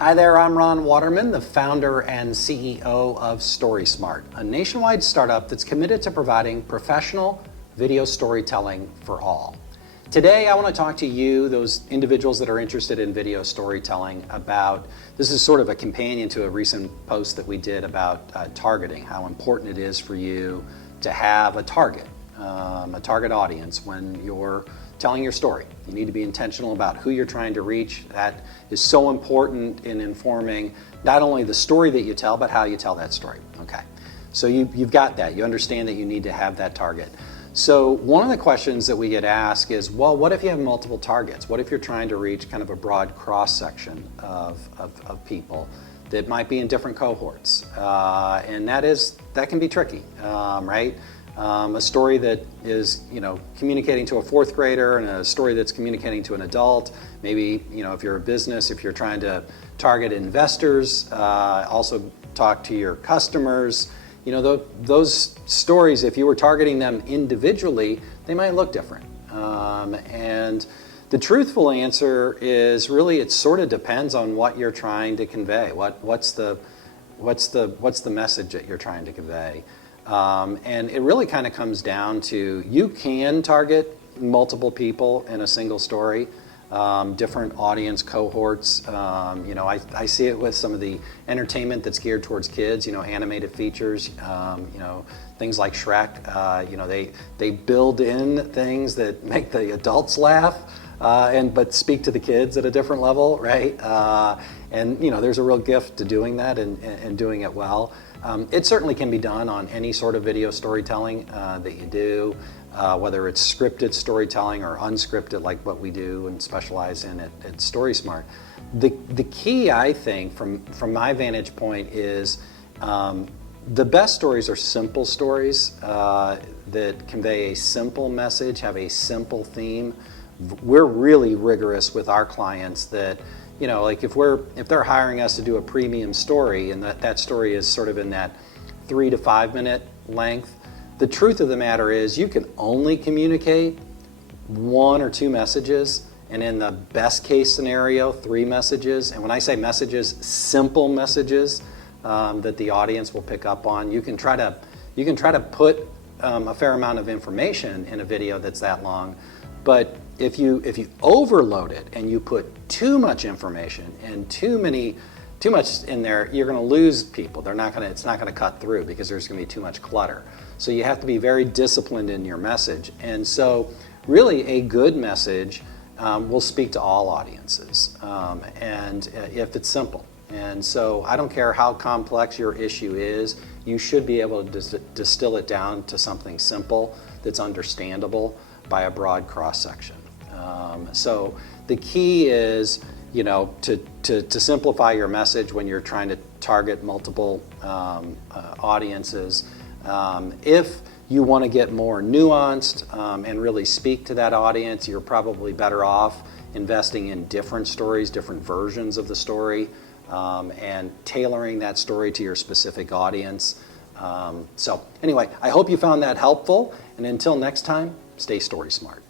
Hi there, I'm Ron Waterman, the founder and CEO of StorySMART, a nationwide startup that's committed to providing professional video storytelling for all. Today, I want to talk to you, those individuals that are interested in video storytelling, about, this is sort of a companion to a recent post that we did about targeting, how important it is for you to have a target audience when you're telling your story. You need to be intentional about who you're trying to reach. That is so important in informing not only the story that you tell, but how you tell that story. Okay, so you've got that. You understand that you need to have that target. So one of the questions that we get asked is, well, what if you have multiple targets? What if you're trying to reach kind of a broad cross-section of people that might be in different cohorts? And that can be tricky, right? A story that is, communicating to a fourth grader and a story that's communicating to an adult. Maybe, if you're a business, if you're trying to target investors, also talk to your customers. Those stories, if you were targeting them individually, they might look different. And the truthful answer is really it sort of depends on what you're trying to convey. What's the message that you're trying to convey? And it really kind of comes down to, you can target multiple people in a single story, different audience cohorts. I see it with some of the entertainment that's geared towards kids, animated features, things like Shrek. They build in things that make the adults laugh, but speak to the kids at a different level, right? And there's a real gift to doing that and doing it well. It certainly can be done on any sort of video storytelling that you do, whether it's scripted storytelling or unscripted like what we do and specialize in at StorySMART. The key, I think, from my vantage point is the best stories are simple stories that convey a simple message, have a simple theme. We're really rigorous with our clients that, like if they're hiring us to do a premium story and that story is sort of in that 3 to 5 minute length, the truth of the matter is you can only communicate 1 or 2 messages, and in the best case scenario, 3 messages. And when I say messages, simple messages that the audience will pick up on. You can try to put a fair amount of information in a video that's that long, but if you overload it and you put too much information and too much in there, you're going to lose people. It's not going to cut through because there's going to be too much clutter. So you have to be very disciplined in your message. And so really a good message will speak to all audiences, and if it's simple. And so I don't care how complex your issue is, you should be able to distill it down to something simple that's understandable by a broad cross-section. So the key is, to simplify your message when you're trying to target multiple audiences. If you want to get more nuanced and really speak to that audience, you're probably better off investing in different stories, different versions of the story, and tailoring that story to your specific audience. So anyway, I hope you found that helpful, and until next time, stay story smart.